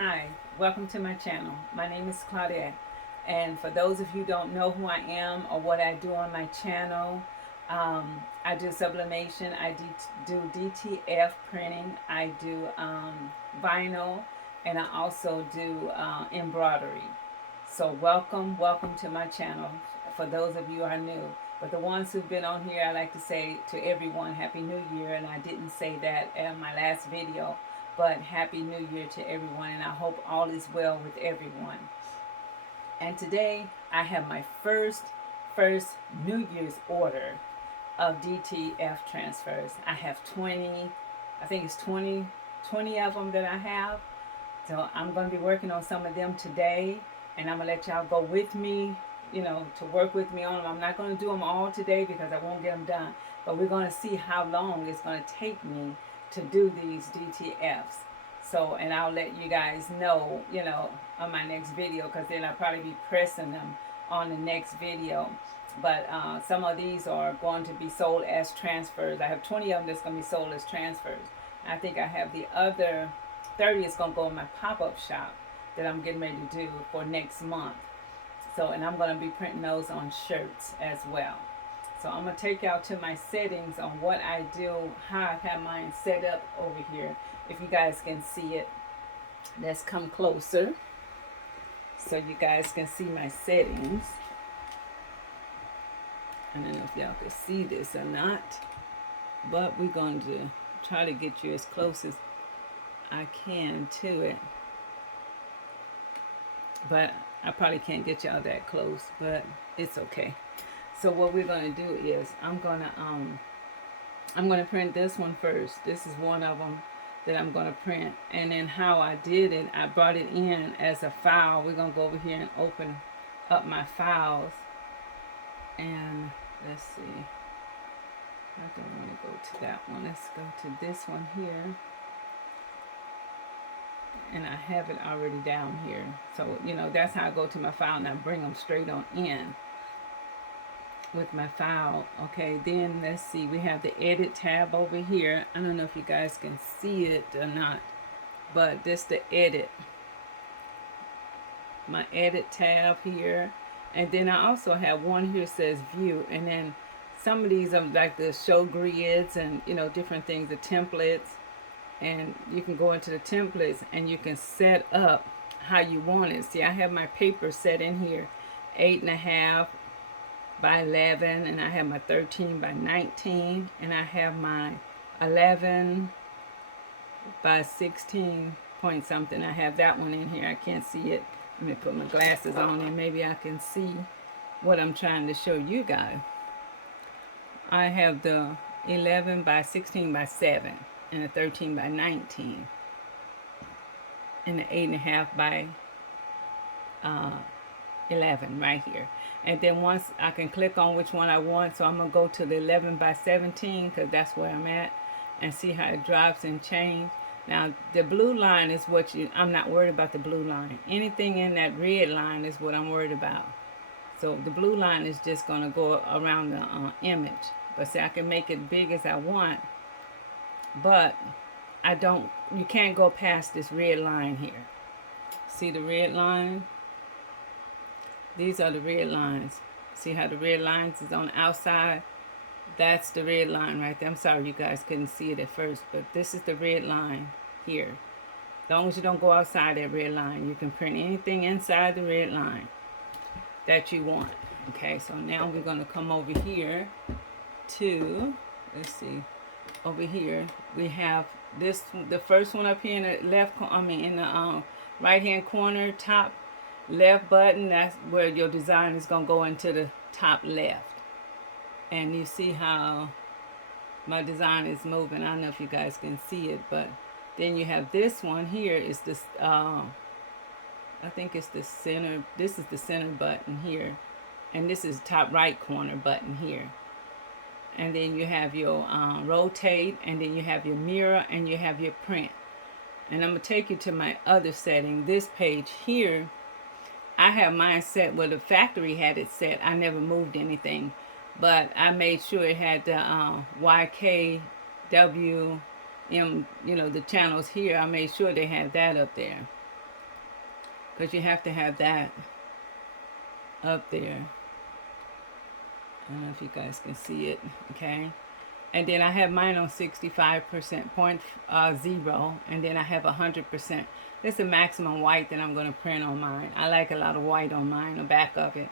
Hi, welcome to my channel. My name is Claudette, and for those of you who don't know who I am or what I do on my channel, I do sublimation, do DTF printing, I do vinyl, and I also do embroidery. So welcome to my channel for those of you who are new. But the ones who've been on here, I like to say to everyone, Happy New Year, and I didn't say that in my last video, but Happy New Year to everyone, and I hope all is well with everyone. And today I have my first New Year's order of DTF transfers. I have 20, I think it's 20 of them that I have. So I'm going to be working on some of them today, and I'm going to let y'all go with me, to work with me on them. I'm not going to do them all today because I won't get them done, but we're going to see how long it's going to take me to do these DTFs. So, and I'll let you guys know, on my next video, because then I'll probably be pressing them on the next video. But some of these are going to be sold as transfers. I have 20 of them that's going to be sold as transfers. I think I have the other 30 is going to go in my pop-up shop that I'm getting ready to do for next month. So, and I'm going to be printing those on shirts as well. So I'm going to take y'all to my settings on what I do, how I have mine set up over here. If you guys can see it, let's come closer so you guys can see my settings. I don't know if y'all can see this or not, but we're going to try to get you as close as I can to it. But I probably can't get y'all that close, but it's okay. So what we're going to do is I'm going to print this one first. This is one of them that I'm going to print. And then how I did it, I brought it in as a file. We're going to go over here and open up my files. And let's see. I don't want to go to that one. Let's go to this one here. And I have it already down here. So, that's how I go to my file, and I bring them straight on in with my file. Okay, then let's see. We have the edit tab over here. I don't know if you guys can see it or not, but this the edit. My edit tab here. And then I also have one here says view, and then some of these are like the show grids and different things, the templates. And you can go into the templates and you can set up how you want it. See, I have my paper set in here 8.5 by 11, and I have my 13 by 19, and I have my 11 by 16 point something. I have that one in here. I can't see it. Let me put my glasses on and maybe I can see what I'm trying to show you guys. I have the 11 by 16 by 7 and a 13 by 19 and the 8.5 by 11 right here. And then once I can click on which one I want, so I'm going to go to the 11 by 17 because that's where I'm at, and see how it drops and change. Now the blue line is what I'm not worried about the blue line. Anything in that red line is what I'm worried about. So the blue line is just going to go around the image. But see, I can make it big as I want, but you can't go past this red line here. See the red line? These are the red lines. See how the red lines is on the outside? That's the red line right there. I'm sorry you guys couldn't see it at first, but this is the red line here. As long as you don't go outside that red line, you can print anything inside the red line that you want. Okay, so now we're going to come over here to, let's see, over here we have this, the first one up here in the left, in the right hand corner, top left button. That's where your design is going to go into the top left. And you see how my design is moving. I don't know if you guys can see it, but then you have this one here is this, I think it's the center. This is the center button here. And this is top right corner button here. And then you have your rotate, and then you have your mirror, and you have your print. And I'm going to take you to my other setting. This page here, I have mine set where the factory had it set. I never moved anything. But I made sure it had the YKWM, the channels here. I made sure they had that up there. because you have to have that up there. I don't know if you guys can see it, okay? And then I have mine on 65% point 0, and then I have 100%. This is the maximum white that I'm going to print on mine. I like a lot of white on mine, the back of it.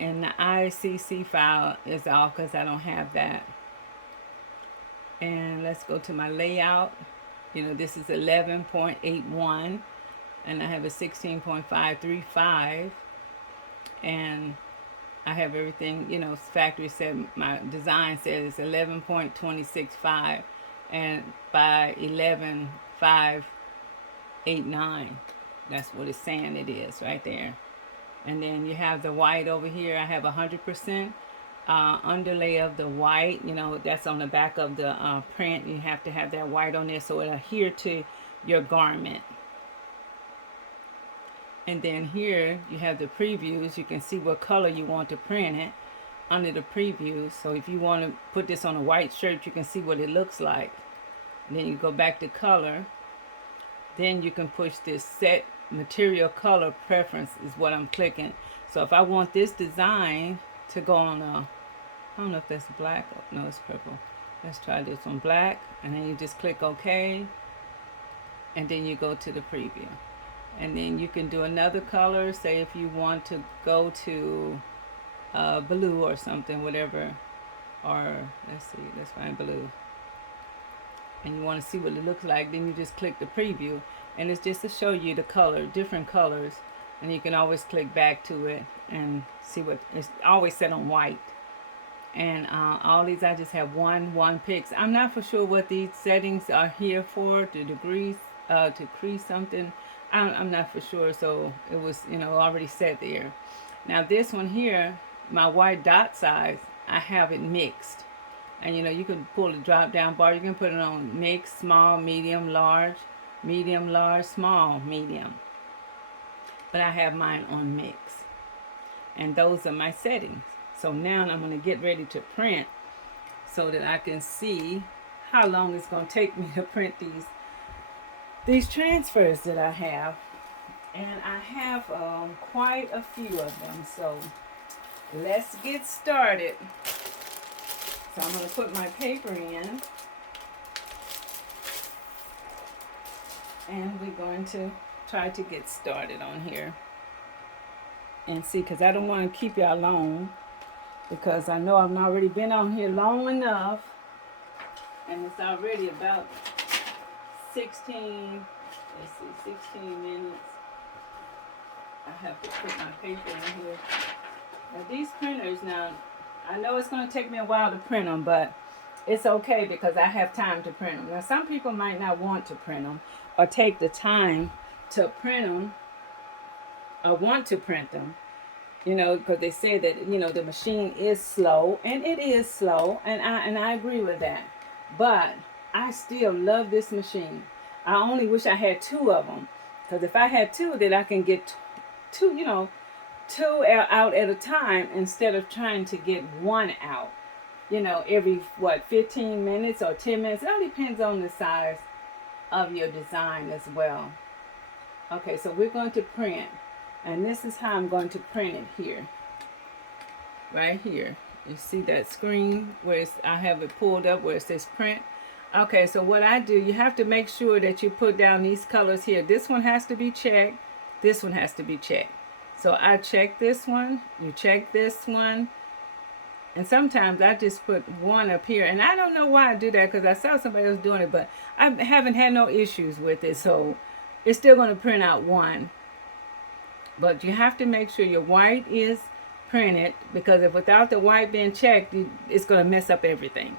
And the ICC file is off because I don't have that. And let's go to my layout. You know, this is 11.81, and I have a 16.535, and I have everything, you know, factory said, my design says it's 11.265 and by 11.589. That's what it's saying it is right there. And then you have the white over here. I have 100% underlay of the white. You know, that's on the back of the print. You have to have that white on there so it'll adhere to your garment. And then here you have the previews. You can see what color you want to print it under the previews. So if you want to put this on a white shirt, you can see what it looks like. And then you go back to color. Then you can push this set material color preference is what I'm clicking. So if I want this design to go on a, I don't know if that's black. No, it's purple. Let's try this one, black. And then you just click OK. And then you go to the preview. And then you can do another color. Say if you want to go to blue or something, whatever. Or let's see, let's find blue. And you want to see what it looks like, then you just click the preview. And it's just to show you the color, different colors. And you can always click back to it and see what, it's always set on white. And all these, I just have one picks. I'm not for sure what these settings are here for, to degrees, to crease something. I'm not for sure, so it was, you know, already set there. Now this one here, my white dot size, I have it mixed. And you know, you can pull the drop down bar, you can put it on mix, small, medium, large, small, medium. But I have mine on mix. And those are my settings. So now I'm going to get ready to print so that I can see how long it's going to take me to print these transfers that I have. And I have quite a few of them. So let's get started. So I'm going to put my paper in. And we're going to try to get started on here. And see, because I don't want to keep y'all long. Because I know I've already been on here long enough. And it's already about 16 minutes. I have to put my paper in here. Now these printers, now I know it's going to take me a while to print them, but it's okay because I have time to print them. Now some people might not want to print them or take the time to print them or want to print them. You know, because they say that, you know, the machine is slow, and it is slow, and I agree with that. But I still love this machine. I only wish I had two of them, because if I had two, then I can get two out at a time instead of trying to get one out. You know, every 15 minutes or 10 minutes. It all depends on the size of your design as well. Okay, so we're going to print. And this is how I'm going to print it here. Right here. You see that screen where I have it pulled up where it says print. Okay, so what I do, you have to make sure that you put down these colors here. This one has to be checked. This one has to be checked. So I check this one. You check this one. And sometimes I just put one up here. And I don't know why I do that because I saw somebody else doing it. But I haven't had no issues with it. So it's still going to print out one. But you have to make sure your white is printed, because if without the white being checked, it's going to mess up everything.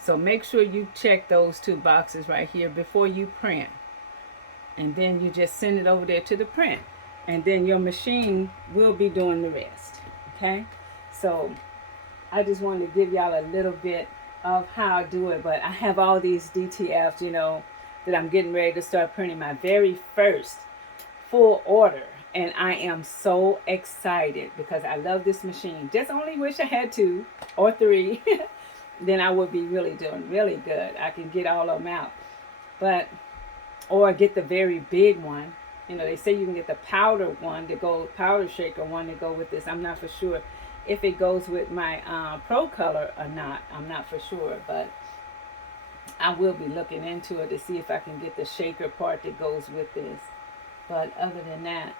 So make sure you check those two boxes right here before you print. And then you just send it over there to the print. And then your machine will be doing the rest. Okay? So I just wanted to give y'all a little bit of how I do it. But I have all these DTFs, you know, that I'm getting ready to start printing my very first full order. And I am so excited because I love this machine. Just only wish I had 2 or 3. Then I would be really doing really good. I can get all of them out. But, or get the very big one. You know, they say you can get the powder one to go, powder shaker one to go with this. I'm not for sure if it goes with my Pro Color or not. I'm not for sure, but I will be looking into it to see if I can get the shaker part that goes with this. But other than that,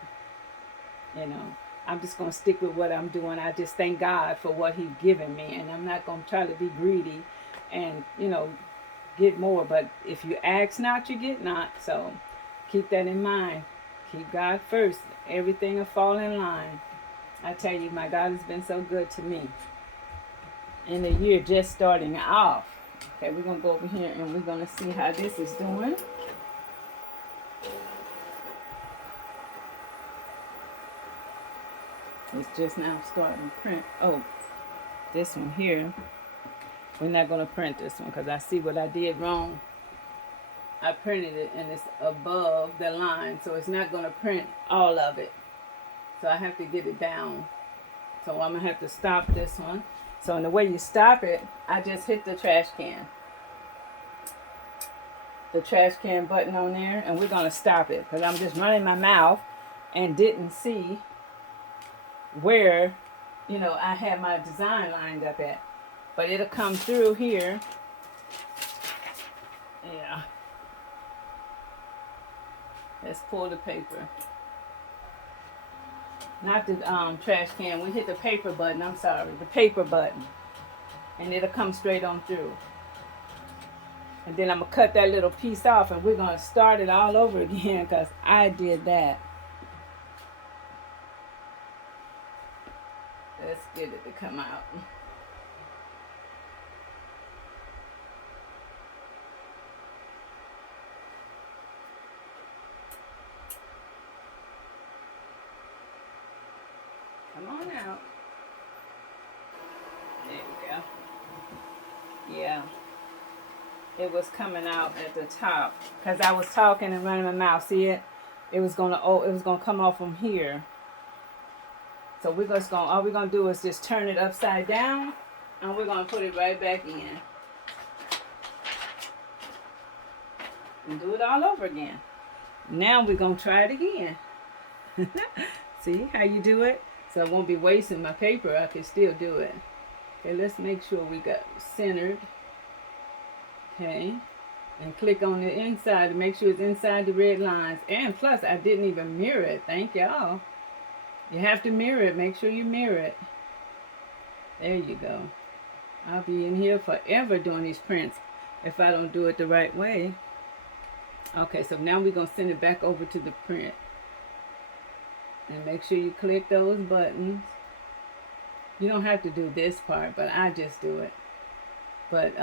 you know, I'm just going to stick with what I'm doing. I just thank God for what He's given me. And I'm not going to try to be greedy and, you know, get more. But if you ask not, you get not. So keep that in mind. Keep God first. Everything will fall in line. I tell you, my God has been so good to me. In the year just starting off. Okay, we're going to go over here and we're going to see how this is doing. It's just now starting to print. Oh, this one here. We're not going to print this one because I see what I did wrong. I printed it and it's above the line, so it's not going to print all of it. So I have to get it down. So I'm going to have to stop this one. So in the way you stop it, I just hit the trash can. The trash can button on there, and we're going to stop it because I'm just running my mouth and didn't see where, you know, I had my design lined up at. But it'll come through here. Yeah. Let's pull the paper. Not the trash can. We hit the paper button. I'm sorry. The paper button. And it'll come straight on through. And then I'm going to cut that little piece off and we're going to start it all over again because I did that. Let's get it to come out. Come on out. There we go. Yeah. It was coming out at the top because I was talking and running my mouth. See it? It was gonna come off from here. So we're just gonna, all we're gonna do is just turn it upside down and we're gonna put it right back in. And do it all over again. Now we're gonna try it again. See how you do it? So I won't be wasting my paper. I can still do it. Okay, let's make sure we got centered. Okay, and click on the inside to make sure it's inside the red lines. And plus, I didn't even mirror it. Thank y'all. You have to mirror it. Make sure you mirror it. There you go. I'll be in here forever doing these prints if I don't do it the right way. Okay, so now we're going to send it back over to the print. And make sure you click those buttons. You don't have to do this part, but I just do it. But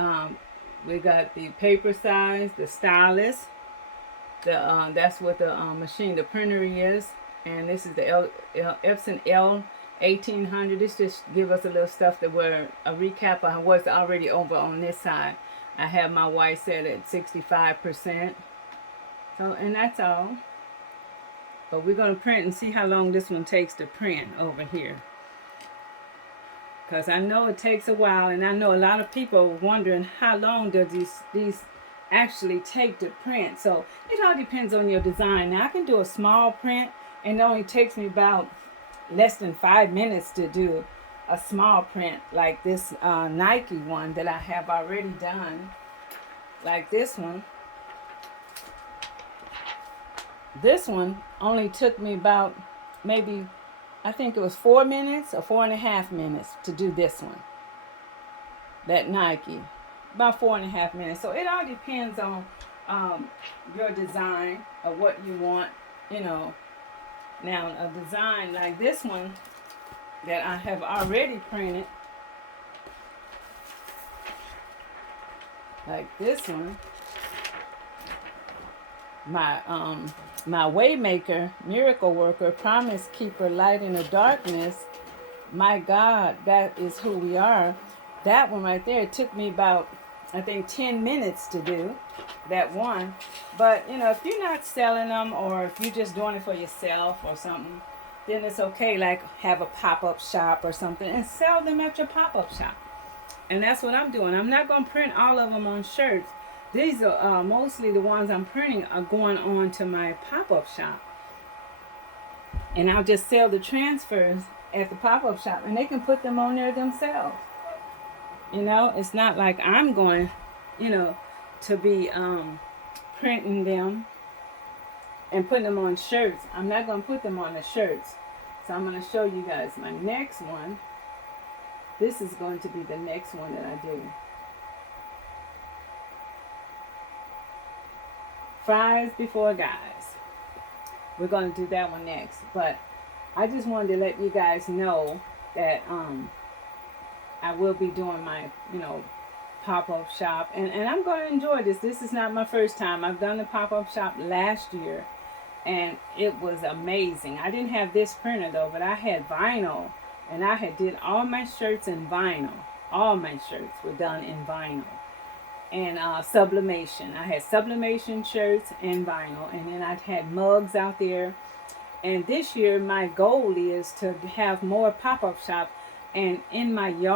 we got the paper size, the stylus. That's what the machine, the printer is. And this is the Epson L1800. This just give us a little stuff that we're a recap of what's already over on this side. I have my white set at 65%. So, and that's all. But we're going to print and see how long this one takes to print over here. Because I know it takes a while, and I know a lot of people are wondering how long does these actually take to print. So it all depends on your design. Now I can do a small print, and it only takes me about less than 5 minutes to do a small print like this Nike one that I have already done. Like this one. This one only took me about maybe, I think it was 4 minutes or 4.5 minutes to do this one. That Nike. About 4.5 minutes. So it all depends on your design or what you want, you know. Now a design like this one that I have already printed, like this one, my Waymaker, Miracle Worker, Promise Keeper, Light in the Darkness. My God, that is who we are. That one right there, it took me about, I think, 10 minutes to do that one. But, you know, if you're not selling them or if you're just doing it for yourself or something, then it's okay. Like have a pop-up shop or something and sell them at your pop-up shop. And that's what I'm doing. I'm not going to print all of them on shirts. These are mostly the ones I'm printing are going on to my pop-up shop. And I'll just sell the transfers at the pop-up shop, and they can put them on there themselves. You know, it's not like I'm going, you know, to be printing them and putting them on shirts. I'm not going to put them on the shirts. So I'm going to show you guys my next one. This is going to be the next one that I do. Fries before guys. We're going to do that one next. But I just wanted to let you guys know that I will be doing my, you know, pop-up shop. And I'm going to enjoy this. This is not my first time. I've done the pop-up shop last year. And it was amazing. I didn't have this printer though, but I had vinyl. And I had did all my shirts in vinyl. All my shirts were done in vinyl. And sublimation. I had sublimation shirts and vinyl. And then I had mugs out there. And this year my goal is to have more pop-up shops. And in my yard.